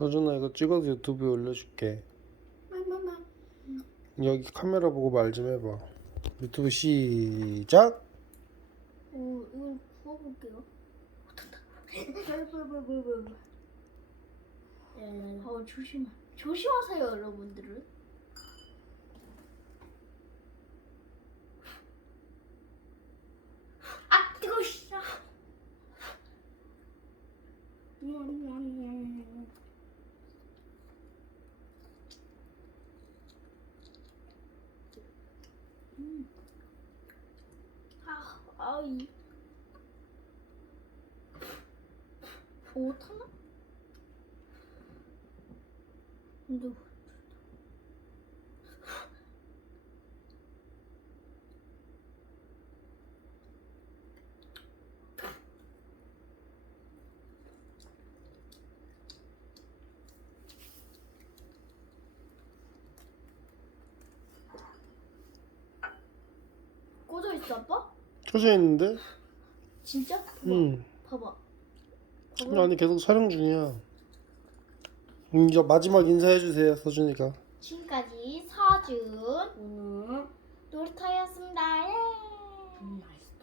서준아 이거 찍어서 유튜브에 올려줄게. 여기 카메라 보고 말 좀 해봐. 유튜브 시작. 오, 이걸 구워볼게요. 어, 조심, 조심하세요, 여러분들은. 아, 뜨거워, 씨. 아. 음. 아, 아이. 못하나? 근데 있어 아빠? 있는데? 진짜? 봐봐. 응. 봐봐. 음, 아니 계속 촬영 중이야. 이제 마지막 인사해 주세요, 서준이가. 지금까지 서준 오늘 놀이터였습니다. 예. 음,